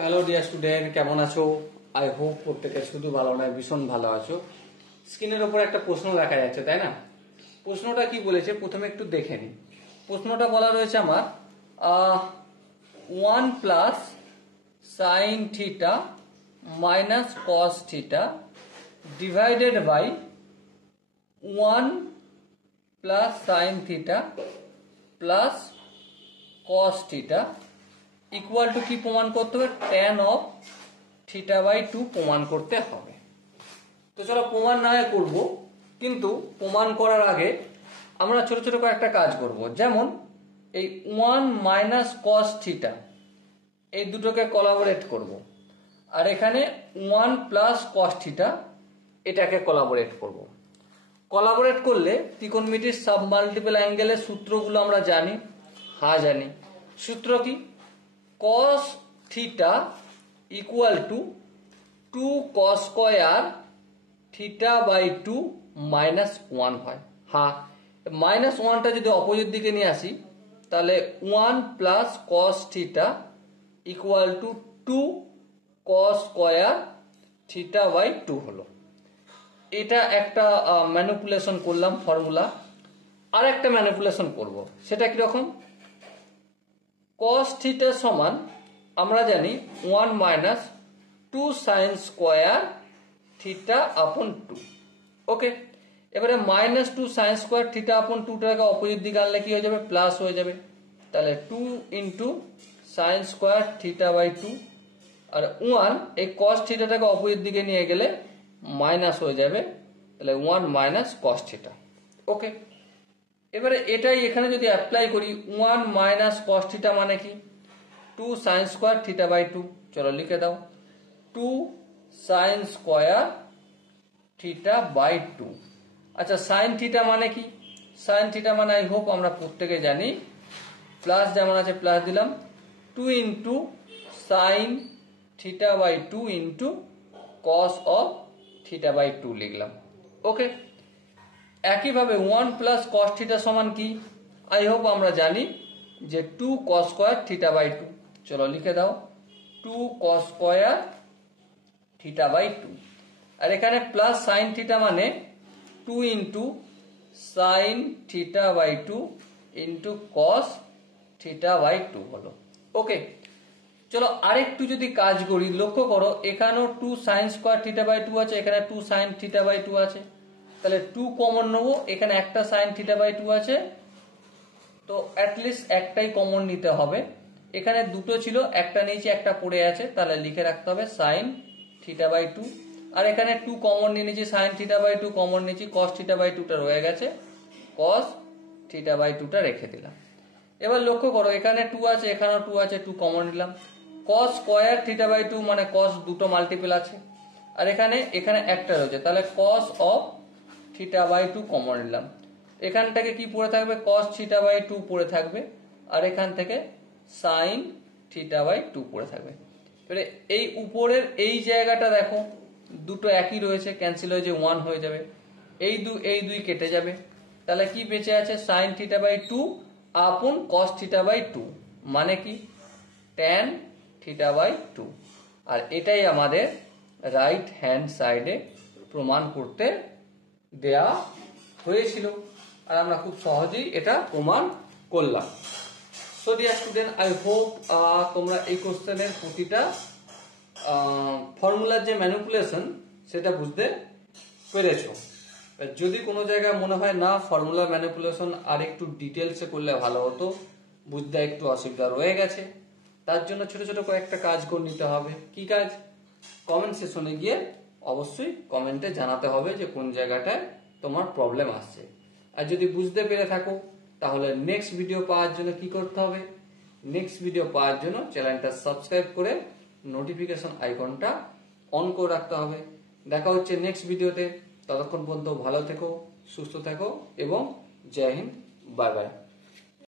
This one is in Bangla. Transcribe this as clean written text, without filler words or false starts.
হ্যালো ডিয়ার স্টুডেন্ট, কেমন আছো? আই হোপ প্রত্যেকে শুধু ভালো নয়, ভীষণ ভালো আছো। স্ক্রিনের ওপর একটা প্রশ্ন দেখা যাচ্ছে, তাই না? প্রশ্নটা কি বলেছে প্রথমে একটু দেখে নিই। প্রশ্নটা বলা রয়েছে আমার 1 + sin theta minus cos theta divided by 1 + sin theta plus cos theta equal to কি প্রমাণ করতে হবে? tan অফ θ/2 প্রমাণ করতে হবে। তো চলো প্রমাণ না হয় করবো, কিন্তু প্রমাণ করার আগে আমরা ছোট ছোট কয়েকটা কাজ করব। যেমন এই 1 - cos θ এই দুটোকে কোলাবোরেট করব, আর এখানে 1 + cos θ এটাকে কোলাবোরেট করব। কোলাবোরেট করলে ত্রিকোণমিতির সাব মাল্টিপল অ্যাঙ্গেলের সূত্রগুলো আমরা জানি। হ্যাঁ জানি। সূত্র কি? cos θ equal to 2 cos square θ/2 -1 হয়। হ্যাঁ, -1টা যদি অপোজিট দিকে নিয়ে আসি তাহলে 1 + cos θ equal to 2 cos square θ/2 হলো। এটা একটা ম্যানিপুলেশন করলাম ফর্মুলা। আর একটা ম্যানিপুলেশন করব, সেটা কিরকম? cos θ সমান আমরা জানি 1 - 2 sin স্কয়ার θ/2। ওকে, এবারে -2 sin স্কয়ার θ/2টাকে অপোজিট দিকে আনলে কি হয়ে যাবে? প্লাস হয়ে যাবে। তাহলে 2 × sin স্কয়ার θ/2 আর 1 এই cos θটাকে অপোজিট দিকে নিয়ে গেলে মাইনাস হয়ে যাবে। তাহলে 1 - cos θ। ওকে, এবারে এটাই এখানে যদি অ্যাপ্লাই করি, 1 - cos θ মানে কি? 2 sin স্কয়ার θ/2। চলো লিখে দাও, 2 sin স্কয়ার θ/2। আচ্ছা, sin θ মানে কি? sin θ মানে আই হোপ আমরা প্রত্যেকে জানি, প্লাস যেমন আছে প্লাস দিলাম, 2 × sin θ/2 × cos of θ/2 লিখলাম। ওকে, একইভাবে 1 + cos θ সমান কি? আই হোপ আমরা জানি যে 2 cos স্কয়ার θ/2। চলো লিখে দাও, 2 cos স্কয়ার θ/2। আর এখানে প্লাস sin θ মানে 2 × sin θ/2 × cos θ/2 হলো। ওকে, চলো আরেকটু যদি কাজ করি, লক্ষ্য করো এখানেও 2 sin স্কয়ার θ/2 আছে, এখানে 2 sin θ/2 আছে। তাহলে 2 কমন নেবো, এখানে একটা sin θ/2 আছে, তো অ্যাটলিস্ট একটাই কমন নিতে হবে। এখানে দুটো ছিল, একটা নিচে একটা পড়ে আছে, তাহলে লিখে রাখতে হবে sin θ/2। আর এখানে 2 কমন নিয়ে নিয়েছি, sin θ/2 কমন নিয়েছি, cos θ/2টা রয়ে গেছে, cos θ/2টা রেখে দিলাম। এবার লক্ষ্য করো এখানে 2 আছে, এখানেও 2 আছে, 2 কমন নিলাম। cos স্কয়ার θ/2 মানে cos দুটো মাল্টিপল আছে, আর এখানে একটা রয়েছে, তাহলে cos অফ θ/2 কমন নিলাম। এখান থেকে কি পড়ে থাকবে? cos θ/2 পড়ে থাকবে, আর এখান থেকে sin θ/2 পড়ে থাকবে। এবারে এই উপরের এই জায়গাটা দেখো, দুটো একই রয়েছে, ক্যান্সেল হয়ে যে 1 হয়ে যাবে। এই দুই কেটে যাবে, তাহলে কি বেঁচে আছে? sin θ/2 আপন cos θ/2 মানে কি? tan θ/2। আর এটাই আমাদের রাইট হ্যান্ড সাইডে প্রমাণ করতে দেয়া হয়েছিল, আর আমরা খুব সহজেই এটা প্রমাণ করলাম। So dear student, I hope তোমরা এই কোশ্চেনের প্রতিটা ফর্মুলার যে ম্যানিপুলেশন সেটা বুঝতে পেরেছো। যদি কোনো জায়গায় মনে হয় না ফর্মুলা ম্যানিপুলেশন আর একটু ডিটেলসে করলে ভালো হতো, বুঝতে একটু অসুবিধা রয়ে গেছে, তার জন্য ছোট ছোট কয়েকটা কাজ করে নিতে হবে। কি কাজ? কমেন্ট সেকশনে গিয়ে অবশ্যই কমেন্টে জানাতে হবে যে কোন জায়গাটায় তোমার প্রবলেম আসছে। আর যদি বুঝতে পেরে থাকো তাহলে নেক্সট ভিডিও পাওয়ার জন্য কি করতে হবে? নেক্সট ভিডিও পাওয়ার জন্য চ্যানেলটা সাবস্ক্রাইব করে নোটিফিকেশন আইকনটা অন করে রাখতে হবে। দেখা হচ্ছে নেক্সট ভিডিওতে। ততক্ষণ পর্যন্ত ভালো থেকো, সুস্থ থেকো এবং জয় হিন্দ, বাই বাই।